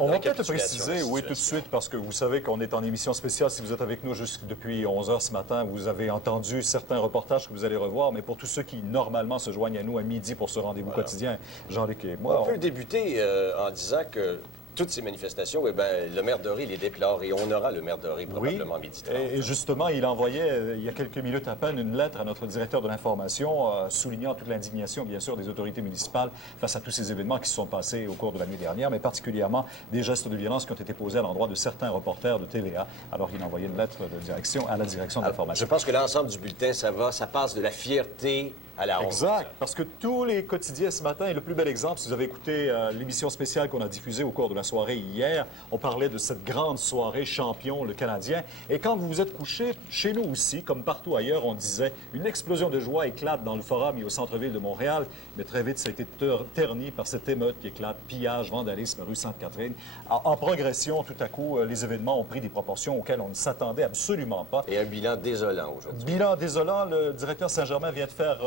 On va peut-être préciser, oui, tout de suite, parce que vous savez qu'on est en émission spéciale. Si vous êtes avec nous juste depuis 11 heures ce matin, vous avez entendu certains reportages que vous allez revoir, mais pour tous ceux qui, normalement, se joignent à nous à midi pour ce rendez-vous quotidien, Jean-Luc et moi... On peut débuter en disant que toutes ces manifestations, eh bien, le maire Doré les déplore et on aura le maire Doré probablement midi 30. Et justement, il envoyait, il y a quelques minutes à peine, une lettre à notre directeur de l'information soulignant toute l'indignation, bien sûr, des autorités municipales face à tous ces événements qui se sont passés au cours de l'année dernière, mais particulièrement des gestes de violence qui ont été posés à l'endroit de certains reporters de TVA. Alors, il a envoyé une lettre de direction à la direction de l'information. Je pense que l'ensemble du bulletin, ça passe de la fierté à la honte. Exact, parce que tous les quotidiens ce matin, et le plus bel exemple, si vous avez écouté l'émission spéciale qu'on a diffusée au cours de la soirée hier, on parlait de cette grande soirée champion, le Canadien. Et quand vous vous êtes couché, chez nous aussi, comme partout ailleurs, on disait une explosion de joie éclate dans le Forum et au centre-ville de Montréal. Mais très vite, ça a été terni par cette émeute qui éclate, pillage, vandalisme, rue Sainte-Catherine. En progression, tout à coup, les événements ont pris des proportions auxquelles on ne s'attendait absolument pas. Et un bilan désolant aujourd'hui. Bilan désolant, le directeur Saint-Germain vient de faire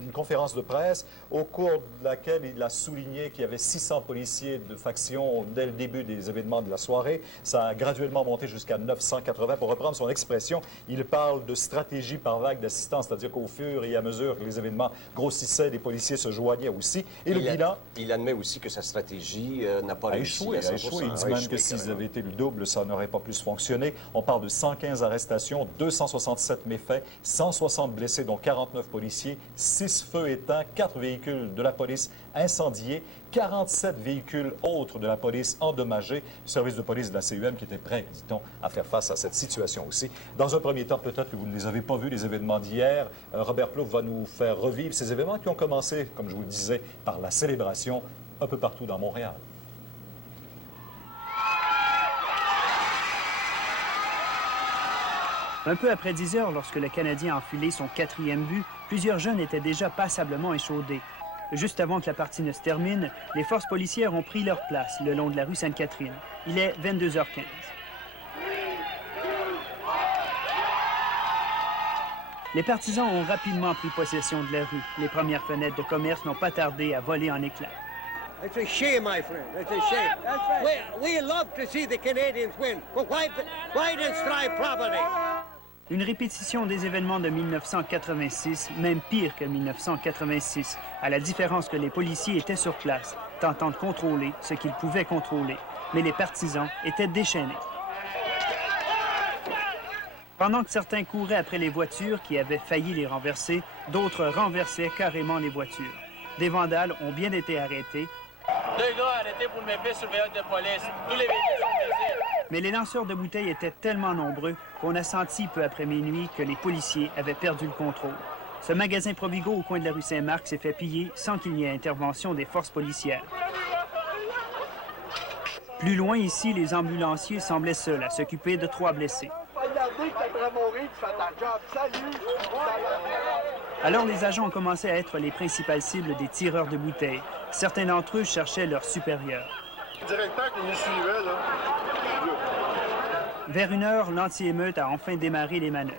une conférence de presse au cours de laquelle il a souligné qu'il y avait 600 policiers de faction dès le début des événements de la soirée. Ça a graduellement monté jusqu'à 980. Pour reprendre son expression, il parle de stratégie par vague d'assistance, c'est-à-dire qu'au fur et à mesure que les événements grossissaient, les policiers se joignaient aussi. Et le bilan... Il admet aussi que sa stratégie n'a pas réussi échoué. Il dit même que s'ils avaient été le double, ça n'aurait pas plus fonctionné. On parle de 115 arrestations, 267 méfaits, 160 blessés, dont 49 policiers, 6 feux éteints, 4 véhicules de la police incendiés, 47 véhicules autres de la police endommagés, le service de police de la CUM qui était prêt, dit-on, à faire face à cette situation aussi. Dans un premier temps, peut-être que vous ne les avez pas vus, les événements d'hier. Robert Plouffe va nous faire revivre ces événements qui ont commencé, comme je vous le disais, par la célébration un peu partout dans Montréal. Un peu après 10 heures, lorsque le Canadien a enfilé son 4e but, plusieurs jeunes étaient déjà passablement échaudés. Juste avant que la partie ne se termine, les forces policières ont pris leur place le long de la rue Sainte-Catherine. Il est 22h15. Les partisans ont rapidement pris possession de la rue. Les premières fenêtres de commerce n'ont pas tardé à voler en éclats. It's a shame, my friend. It's a shame. That's right. We love to see the Canadians win, but why destroy property? Une répétition des événements de 1986, même pire que 1986, à la différence que les policiers étaient sur place, tentant de contrôler ce qu'ils pouvaient contrôler. Mais les partisans étaient déchaînés. Pendant que certains couraient après les voitures qui avaient failli les renverser, d'autres renversaient carrément les voitures. Des vandales ont bien été arrêtés. 2 gars arrêtés pour méfaits sur le véhicule de police. Tous les véhicules sont brisés. Mais les lanceurs de bouteilles étaient tellement nombreux qu'on a senti peu après minuit que les policiers avaient perdu le contrôle. Ce magasin Provigo au coin de la rue Saint-Marc s'est fait piller sans qu'il y ait intervention des forces policières. Plus loin ici, les ambulanciers semblaient seuls à s'occuper de 3 blessés. Alors les agents ont commencé à être les principales cibles des tireurs de bouteilles. Certains d'entre eux cherchaient leurs supérieurs. Le directeur qui nous suivait, là. Vers 1h, l'anti-émeute a enfin démarré les manœuvres.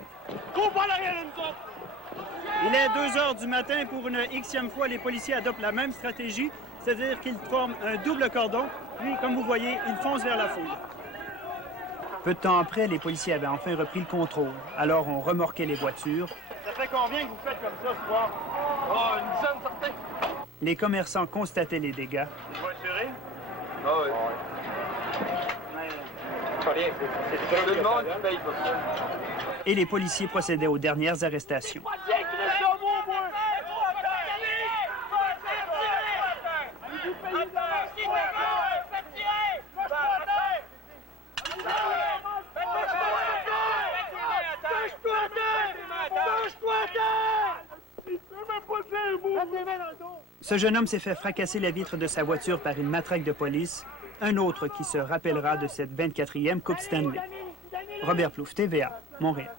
Il est 2h du matin. Pour une xème fois, les policiers adoptent la même stratégie, c'est-à-dire qu'ils forment un double cordon, puis, comme vous voyez, ils foncent vers la foule. Peu de temps après, les policiers avaient enfin repris le contrôle. Alors, on remorquait les voitures. Ça fait combien que vous faites comme ça ce soir? Oh, une dizaine, certain. Les commerçants constataient les dégâts. Tu vas assurer? Ah oui. C'est tout le monde qui paye pour ça. Et les policiers procédaient aux dernières arrestations. Ce jeune homme s'est fait fracasser la vitre de sa voiture par une matraque de police, un autre qui se rappellera de cette 24e Coupe Stanley. Robert Plouffe, TVA, Montréal.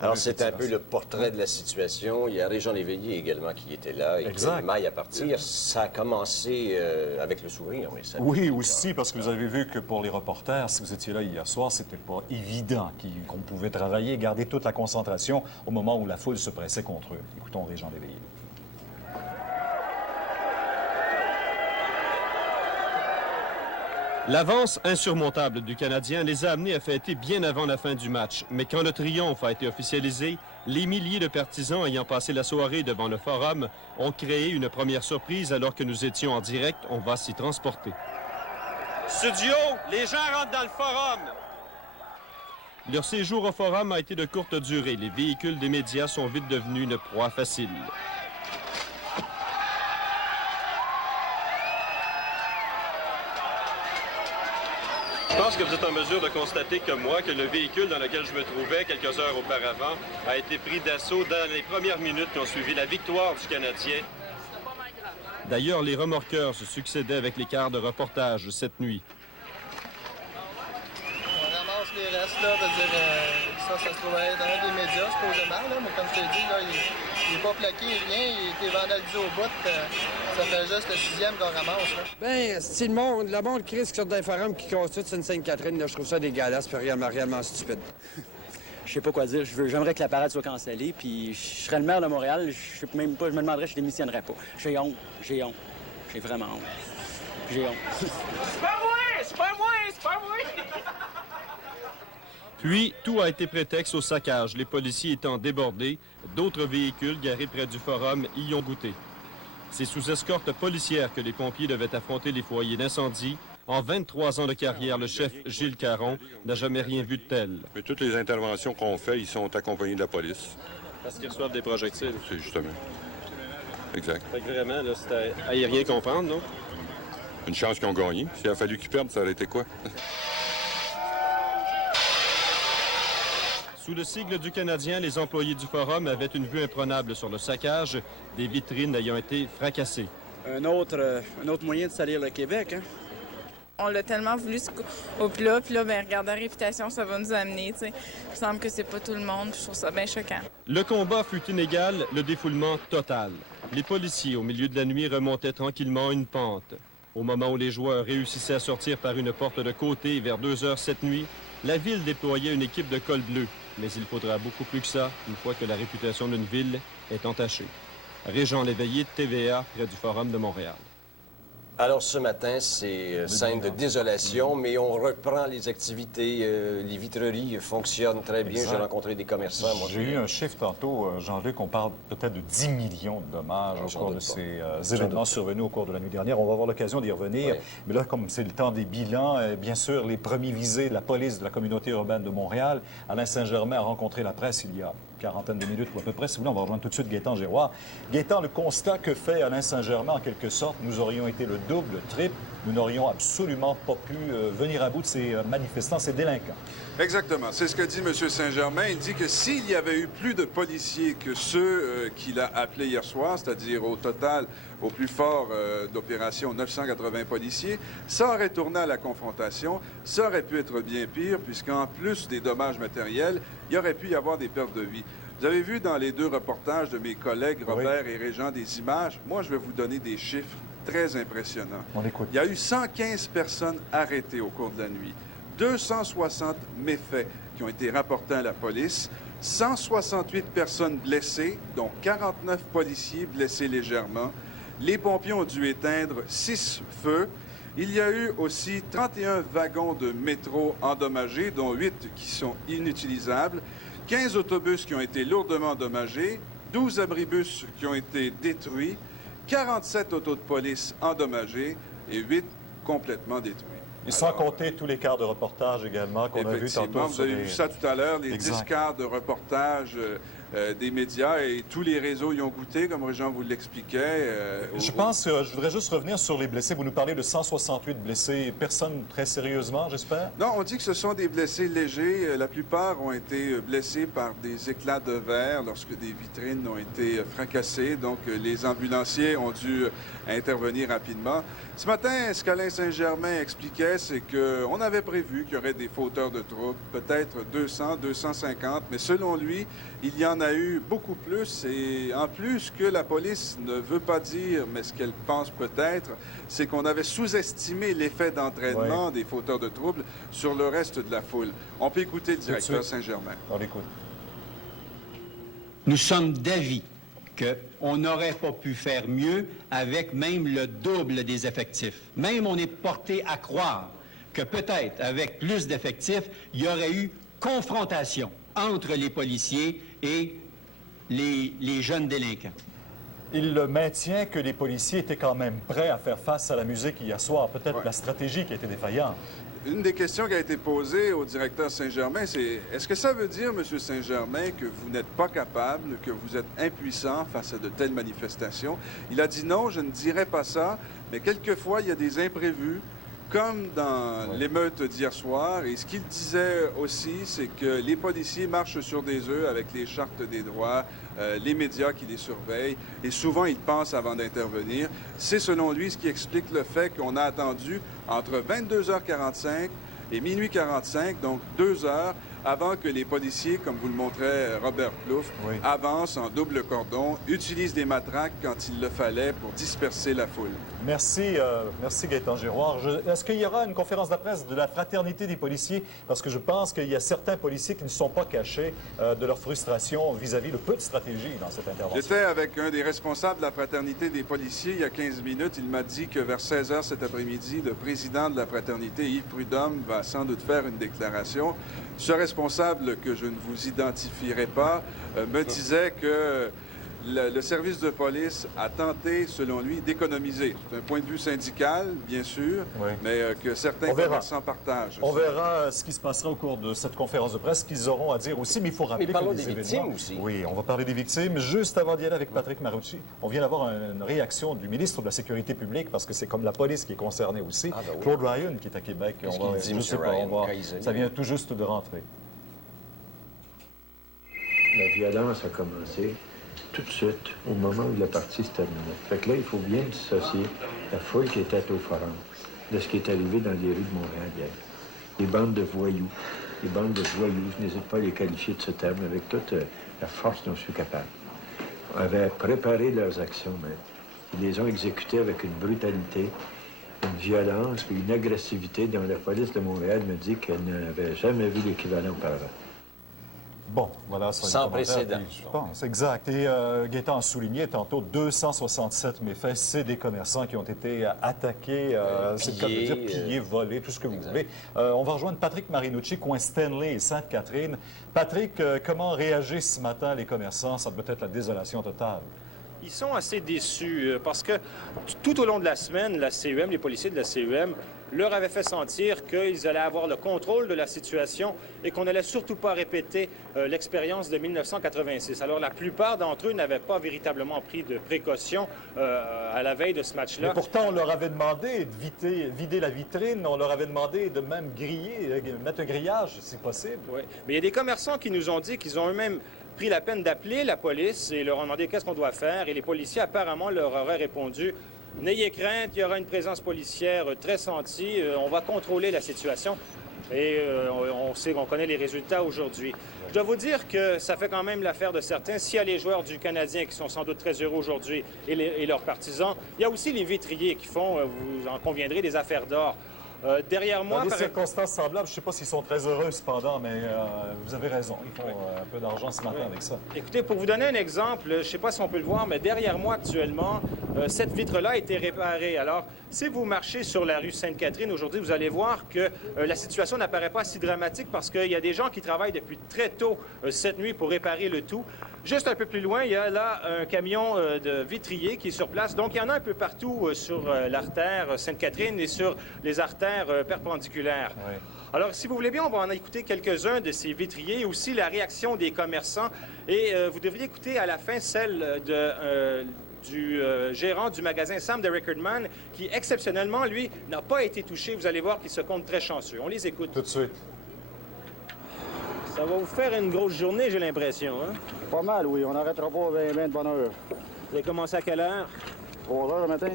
Alors, c'est un peu le portrait de la situation. Il y a Régent Léveillé également qui était là et qui a maille à partir. Ça a commencé avec le sourire, mais ça... Oui, aussi, parce que vous avez vu que pour les reporters, si vous étiez là hier soir, c'était pas évident qu'on pouvait travailler, garder toute la concentration au moment où la foule se pressait contre eux. Écoutons Régent Léveillé. L'avance insurmontable du Canadien les a amenés à fêter bien avant la fin du match. Mais quand le triomphe a été officialisé, les milliers de partisans ayant passé la soirée devant le Forum ont créé une première surprise alors que nous étions en direct. On va s'y transporter. Studio, les gens rentrent dans le Forum. Leur séjour au Forum a été de courte durée. Les véhicules des médias sont vite devenus une proie facile. Je pense que vous êtes en mesure de constater comme moi que le véhicule dans lequel je me trouvais quelques heures auparavant a été pris d'assaut dans les premières minutes qui ont suivi la victoire du Canadien. D'ailleurs, les remorqueurs se succédaient avec les quarts de reportage cette nuit. On ramasse les restes, là, ça se trouvait dans un des médias, supposément, là, mais comme je t'ai dit, là, il n'est pas plaqué, rien, il a été vandalisé au bout. Ça fait juste le 6e qu'on ramasse. Là. Ben, c'est le monde qui risque sur des forums qui constituent une Sainte-Catherine, là, je trouve ça dégueulasse, puis réellement stupide. Je sais pas quoi dire. J'aimerais que la parade soit cancellée, puis je serais le maire de Montréal, je sais même pas, je me demanderais si je démissionnerais pas. J'ai honte. J'ai vraiment honte. J'ai honte. C'est pas moi! Puis, tout a été prétexte au saccage. Les policiers étant débordés, d'autres véhicules garés près du Forum y ont goûté. C'est sous escorte policière que les pompiers devaient affronter les foyers d'incendie. En 23 ans de carrière, le chef Gilles Caron n'a jamais rien vu de tel. Mais toutes les interventions qu'on fait, ils sont accompagnés de la police. Parce qu'ils reçoivent des projectiles. C'est justement. Exact. Fait que vraiment, là, c'était aérien qu'on prend, non? Une chance qu'ils ont gagné. S'il a fallu qu'ils perdent, ça aurait été quoi? Sous le sigle du Canadien, les employés du Forum avaient une vue imprenable sur le saccage, des vitrines ayant été fracassées. Un autre moyen de salir le Québec, hein? On l'a tellement voulu au plat, puis là, ben, regarder la réputation, ça va nous amener, tu sais. Il me semble que c'est pas tout le monde, puis je trouve ça bien choquant. Le combat fut inégal, le défoulement total. Les policiers, au milieu de la nuit, remontaient tranquillement une pente. Au moment où les joueurs réussissaient à sortir par une porte de côté vers 2 heures cette nuit, la ville déployait une équipe de col bleu. Mais il faudra beaucoup plus que ça, une fois que la réputation d'une ville est entachée. Régent Léveillé, TVA, près du Forum de Montréal. Alors, ce matin, c'est scène de désolation, mais on reprend les activités. Les vitreries fonctionnent très bien. J'ai rencontré des commerçants. J'ai eu un chiffre tantôt, Jean-Luc, on parle peut-être de 10 millions de dommages au cours de ces événements survenus au cours de la nuit dernière. On va avoir l'occasion d'y revenir. Oui. Mais là, comme c'est le temps des bilans, bien sûr, les premiers visés, la police de la communauté urbaine de Montréal, Alain Saint-Germain a rencontré la presse il y a quarantaine de minutes ou à peu près. Si vous voulez, on va rejoindre tout de suite Gaétan Giroir. Gaétan, le constat que fait Alain Saint-Germain, en quelque sorte, nous aurions été le double, le triple, nous n'aurions absolument pas pu venir à bout de ces manifestants, ces délinquants. Exactement. C'est ce que dit M. Saint-Germain. Il dit que s'il y avait eu plus de policiers que ceux qu'il a appelés hier soir, c'est-à-dire au total, au plus fort d'opération, 980 policiers, ça aurait tourné à la confrontation. Ça aurait pu être bien pire, puisqu'en plus des dommages matériels, il aurait pu y avoir des pertes de vie. Vous avez vu dans les 2 reportages de mes collègues, Robert et Régent, des images. Moi, je vais vous donner des chiffres très impressionnants. On écoute. Il y a eu 115 personnes arrêtées au cours de la nuit. 260 méfaits qui ont été rapportés à la police, 168 personnes blessées, dont 49 policiers blessés légèrement. Les pompiers ont dû éteindre 6 feux. Il y a eu aussi 31 wagons de métro endommagés, dont 8 qui sont inutilisables, 15 autobus qui ont été lourdement endommagés, 12 abribus qui ont été détruits, 47 autos de police endommagés et 8 complètement détruits. Et sans compter tous les quarts de reportage également qu'on a vu tantôt. Vous avez vu ça tout à l'heure, les 10 quarts de reportage des médias et tous les réseaux y ont goûté, comme Régent vous l'expliquait. Je voudrais juste revenir sur les blessés. Vous nous parlez de 168 blessés. Personne très sérieusement, j'espère? Non, on dit que ce sont des blessés légers. La plupart ont été blessés par des éclats de verre lorsque des vitrines ont été fracassées. Donc, les ambulanciers ont dû intervenir rapidement. Ce matin, ce qu'Alain Saint-Germain expliquait, c'est qu'on avait prévu qu'il y aurait des fauteurs de troubles, peut-être 200, 250, mais selon lui, il y en a eu beaucoup plus. Et en plus, ce que la police ne veut pas dire, mais ce qu'elle pense peut-être, c'est qu'on avait sous-estimé l'effet d'entraînement des fauteurs de troubles sur le reste de la foule. On peut écouter le directeur Saint-Germain. On l'écoute. Nous sommes d'avis qu'on n'aurait pas pu faire mieux avec même le double des effectifs. Même on est porté à croire que peut-être, avec plus d'effectifs, il y aurait eu confrontation entre les policiers et les jeunes délinquants. Il maintient que les policiers étaient quand même prêts à faire face à la musique hier soir. Peut-être la stratégie qui a été défaillante. Une des questions qui a été posée au directeur Saint-Germain, c'est est-ce que ça veut dire, M. Saint-Germain, que vous n'êtes pas capable, que vous êtes impuissant face à de telles manifestations? Il a dit non, je ne dirais pas ça, mais quelquefois, il y a des imprévus, comme dans l'émeute d'hier soir. Et ce qu'il disait aussi, c'est que les policiers marchent sur des œufs avec les chartes des droits, les médias qui les surveillent, et souvent, ils pensent avant d'intervenir. C'est, selon lui, ce qui explique le fait qu'on a attendu entre 22h45 et minuit 45, donc 2 heures, avant que les policiers, comme vous le montrait Robert Plouffe, avancent en double cordon, utilisent des matraques quand il le fallait pour disperser la foule. Merci, merci Gaétan Giroir. Est-ce qu'il y aura une conférence de presse de la fraternité des policiers? Parce que je pense qu'il y a certains policiers qui ne sont pas cachés de leur frustration vis-à-vis de peu de stratégie dans cette intervention. J'étais avec un des responsables de la fraternité des policiers il y a 15 minutes. Il m'a dit que vers 16 h cet après-midi, le président de la fraternité, Yves Prudhomme, va sans doute faire une déclaration. Ce responsable, que je ne vous identifierai pas, me disait que le service de police a tenté, selon lui, d'économiser. C'est un point de vue syndical, bien sûr, mais que certains commerçants partagent. On verra ce qui se passera au cours de cette conférence de presse, ce qu'ils auront à dire aussi, mais il faut rappeler que les événements... Oui, on va parler des victimes. Juste avant d'y aller avec Patrick Marucci, on vient d'avoir une réaction du ministre de la Sécurité publique, parce que c'est comme la police qui est concernée aussi. Claude Ryan, qui est à Québec. Ça vient tout juste de rentrer. La violence a commencé tout de suite, au moment où la partie se terminait. Fait que là, il faut bien dissocier la foule qui était au forum de ce qui est arrivé dans les rues de Montréal hier. Les bandes de voyous. Les bandes de voyous, je n'hésite pas à les qualifier de ce terme, avec toute la force dont je suis capable. Avaient préparé leurs actions, même. Ils les ont exécutées avec une brutalité, une violence et une agressivité dont la police de Montréal me dit qu'elle n'avait jamais vu l'équivalent auparavant. Bon, voilà. Sans précédent. Je pense, exact. Et Gaétan a souligné tantôt 267 méfaits. C'est des commerçants qui ont été attaqués, c'est le cas de dire pillés, volés, tout ce que vous voulez. On va rejoindre Patrick Marinucci, coin Stanley et Sainte-Catherine. Patrick, comment réagissent ce matin les commerçants? Ça doit être la désolation totale. Ils sont assez déçus parce que tout au long de la semaine, la CEM, les policiers de la CEM, leur avaient fait sentir qu'ils allaient avoir le contrôle de la situation et qu'on n'allait surtout pas répéter l'expérience de 1986. Alors, la plupart d'entre eux n'avaient pas véritablement pris de précautions à la veille de ce match-là. Mais pourtant, on leur avait demandé de vider la vitrine, on leur avait demandé de même griller, mettre un grillage, si possible. Oui, mais il y a des commerçants qui nous ont dit qu'ils ont eux-mêmes pris la peine d'appeler la police et leur ont demandé qu'est-ce qu'on doit faire. Et les policiers, apparemment, leur auraient répondu « N'ayez crainte, il y aura une présence policière très sentie, on va contrôler la situation. » Et on sait qu'on connaît les résultats aujourd'hui. Je dois vous dire que ça fait quand même l'affaire de certains. S'il y a les joueurs du Canadien qui sont sans doute très heureux aujourd'hui et leurs partisans, il y a aussi les vitriers qui font, vous en conviendrez, des affaires d'or. Derrière moi... Dans des circonstances semblables, je ne sais pas s'ils sont très heureux cependant, mais vous avez raison. Ils font un peu d'argent ce matin avec ça. Écoutez, pour vous donner un exemple, je ne sais pas si on peut le voir, mais derrière moi actuellement, cette vitre-là a été réparée. Alors, si vous marchez sur la rue Sainte-Catherine aujourd'hui, vous allez voir que la situation n'apparaît pas si dramatique parce qu'il y a des gens qui travaillent depuis très tôt cette nuit pour réparer le tout. Juste un peu plus loin, il y a là un camion de vitrier qui est sur place. Donc, il y en a un peu partout sur l'artère Sainte-Catherine et sur les artères perpendiculaires. Oui. Alors, si vous voulez bien, on va en écouter quelques-uns de ces vitriers et aussi la réaction des commerçants. Et vous devriez écouter à la fin celle du gérant du magasin Sam de Recordman qui, exceptionnellement, lui, n'a pas été touché. Vous allez voir qu'il se compte très chanceux. On les écoute. Tout de suite. Ça va vous faire une grosse journée, j'ai l'impression, hein? Pas mal, oui. On n'arrêtera pas 20 de bonne heure. Vous avez commencé à quelle heure? 3 heures le matin.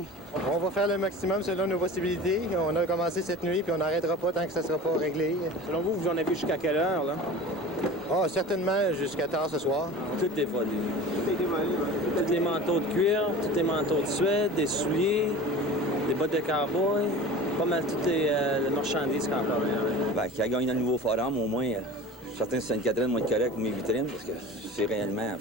On va faire le maximum selon nos possibilités. On a commencé cette nuit, puis on n'arrêtera pas tant que ça ne sera pas réglé. Selon vous, vous en avez jusqu'à quelle heure, là? Ah, certainement jusqu'à tard ce soir. Tout est volé. Tout est volé, oui. Tous les manteaux de cuir, tous les manteaux de suède, des souliers, des bottes de cowboy. Pas mal toutes les marchandises qu'on peut avoir. Bien, qui a gagné un nouveau forum, au moins... Certains Sainte-Catherine vont être corrects pour mes vitrines, parce que c'est réellement...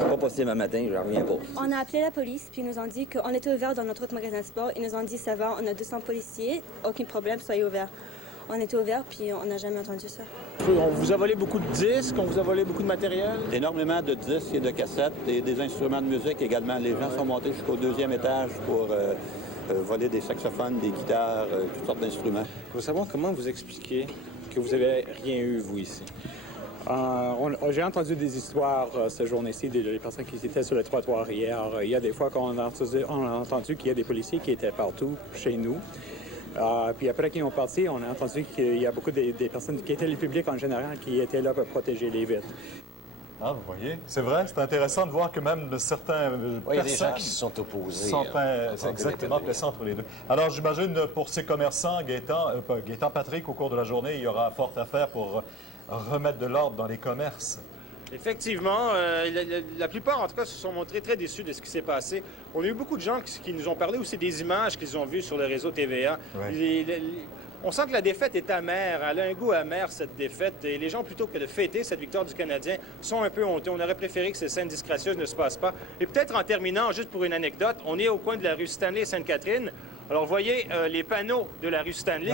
C'est pas possible un matin, je reviens pas. On a appelé la police, puis ils nous ont dit qu'on était ouvert dans notre autre magasin de sport. Ils nous ont dit, ça va, on a 200 policiers, aucun problème, soyez ouverts. On était ouverts, puis on n'a jamais entendu ça. On vous a volé beaucoup de disques, on vous a volé beaucoup de matériel? Énormément de disques et de cassettes et des instruments de musique également. Les gens sont montés jusqu'au 2e étage pour voler des saxophones, des guitares, toutes sortes d'instruments. Il faut savoir comment vous expliquer que vous n'avez rien eu, vous, ici. J'ai entendu des histoires cette journée-ci des personnes qui étaient sur le trottoir hier. Il y a des fois qu'on a entendu qu'il y a des policiers qui étaient partout chez nous. Puis après qu'ils ont parti, on a entendu qu'il y a beaucoup des personnes qui étaient le public en général qui étaient là pour protéger les vitres. Ah, vous voyez, c'est vrai, c'est intéressant de voir que même certains il y a des gens qui se sont opposés. C'est exactement placé entre les deux. Alors, j'imagine, pour ces commerçants, Gaétan Patrick, au cours de la journée, il y aura fort à faire pour remettre de l'ordre dans les commerces. Effectivement, la plupart, en tout cas, se sont montrés très déçus de ce qui s'est passé. On a eu beaucoup de gens qui nous ont parlé aussi des images qu'ils ont vues sur le réseau TVA. Ouais. On sent que la défaite est amère. Elle a un goût amer, cette défaite. Et les gens, plutôt que de fêter cette victoire du Canadien, sont un peu honteux. On aurait préféré que ces scènes disgracieuses ne se passent pas. Et peut-être en terminant, juste pour une anecdote, on est au coin de la rue Stanley et Sainte-Catherine. Alors, vous voyez les panneaux de la rue Stanley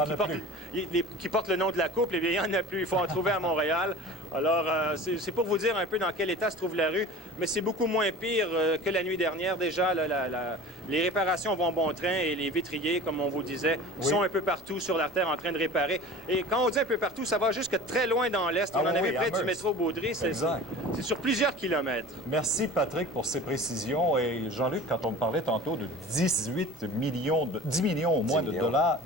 qui portent le nom de la couple. Eh bien, il n'y en a plus. Il faut en trouver à Montréal. Alors, c'est pour vous dire un peu dans quel état se trouve la rue, mais c'est beaucoup moins pire que la nuit dernière. Déjà, les réparations vont bon train et les vitriers, comme on vous disait, sont un peu partout sur l'artère en train de réparer. Et quand on dit un peu partout, ça va jusque très loin dans l'Est. On en avait près du métro Baudry. C'est sur plusieurs kilomètres. Merci, Patrick, pour ces précisions. Et Jean-Luc, quand on me parlait tantôt de 10 millions au moins de dollars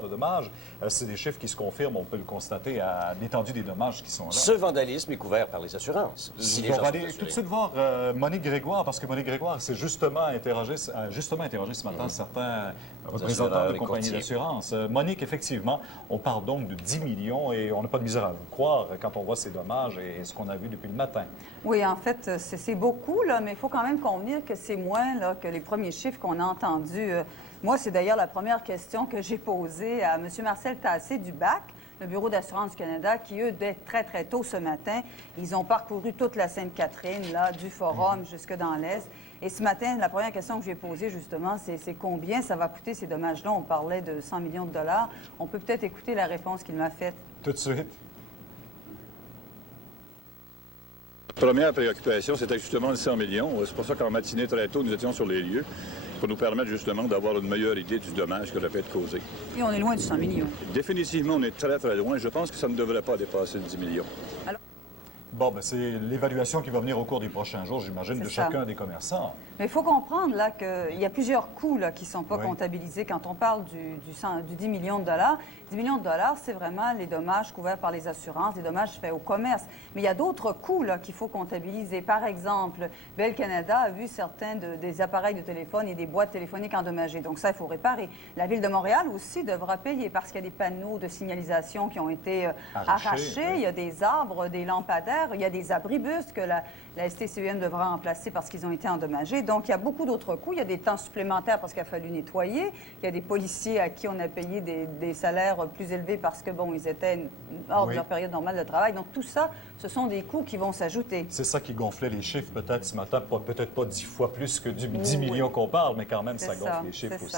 de dommages, c'est des chiffres qui se confirment, on peut le constater à l'étendue des dommages qui sont là. Ce vandalisme est couvert par les assurances. On va aller tout de suite voir Monique Grégoire, parce que Monique Grégoire s'est justement interrogé ce matin certains représentants de compagnies d'assurance. Monique, effectivement, on parle donc de 10 millions et on n'a pas de misère à vous croire quand on voit ces dommages et ce qu'on a vu depuis le matin. Oui, en fait, c'est beaucoup, là, mais il faut quand même convenir que c'est moins là, que les premiers chiffres qu'on a entendus. Moi, c'est d'ailleurs la première question que j'ai posée à M. Marcel Tassé du BAC, le Bureau d'assurance du Canada, qui, eux, dès très, très tôt ce matin, ils ont parcouru toute la Sainte-Catherine, là, du Forum jusque dans l'Est. Et ce matin, la première question que j'ai posée, justement, c'est combien ça va coûter ces dommages-là? On parlait de 100 millions de dollars. On peut peut-être écouter la réponse qu'il m'a faite. Tout de suite. La première préoccupation, c'était justement le 100 millions. C'est pour ça qu'en matinée, très tôt, nous étions sur les lieux pour nous permettre justement d'avoir une meilleure idée du dommage qui aurait pu être causé. Et on est loin du 100 millions. Définitivement, on est très, très loin. Je pense que ça ne devrait pas dépasser le 10 millions. Alors... Bon, ben c'est l'évaluation qui va venir au cours des prochains jours, j'imagine, de chacun des commerçants. Mais il faut comprendre là qu'il y a plusieurs coûts là, qui ne sont pas comptabilisés quand on parle du 10 millions de dollars. 10 millions de dollars, c'est vraiment les dommages couverts par les assurances, les dommages faits au commerce. Mais il y a d'autres coûts qu'il faut comptabiliser. Par exemple, Bell Canada a vu certains des appareils de téléphone et des boîtes téléphoniques endommagées. Donc ça, il faut réparer. La Ville de Montréal aussi devra payer parce qu'il y a des panneaux de signalisation qui ont été arrachés. Il y a des arbres, des lampadaires, il y a des abribus que la STCEM devra remplacer parce qu'ils ont été endommagés. Donc, il y a beaucoup d'autres coûts. Il y a des temps supplémentaires parce qu'il a fallu nettoyer. Il y a des policiers à qui on a payé des salaires plus élevés parce que, bon, ils étaient hors de leur période normale de travail. Donc, tout ça, ce sont des coûts qui vont s'ajouter. C'est ça qui gonflait les chiffres peut-être ce matin. Peut-être pas 10 fois plus que du 10 millions qu'on parle, mais quand même, ça gonfle les chiffres aussi.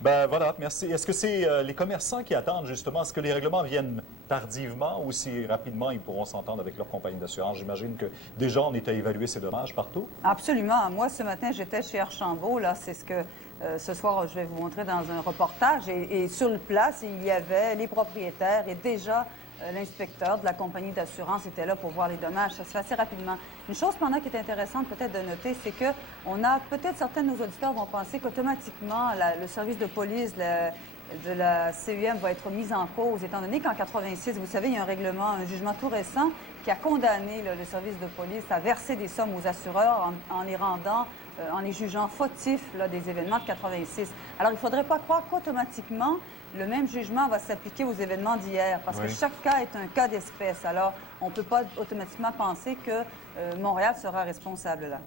Ben voilà, merci. Est-ce que c'est les commerçants qui attendent, justement, est-ce que les règlements viennent tardivement ou si rapidement ils pourront s'entendre avec leur compagnie d'assurance? J'imagine que déjà, on est à évaluer ces dommages partout? Absolument. Moi, ce matin, j'étais chez Archambault. Là, c'est ce que ce soir, je vais vous montrer dans un reportage. Et sur le place, il y avait les propriétaires et déjà l'inspecteur de la compagnie d'assurance était là pour voir les dommages. Ça se fait assez rapidement. Une chose, pendant qui est intéressante peut-être de noter, c'est que on a peut-être certains de nos auditeurs vont penser qu'automatiquement, le service de police de la CEM va être mis en cause, étant donné qu'en 86, vous savez, il y a un règlement, un jugement tout récent qui a condamné le service de police à verser des sommes aux assureurs en les rendant, en les jugeant fautifs des événements de 86. Alors, il ne faudrait pas croire qu'automatiquement, le même jugement va s'appliquer aux événements d'hier, parce que chaque cas est un cas d'espèce. Alors, on ne peut pas automatiquement penser que Montréal sera responsable là.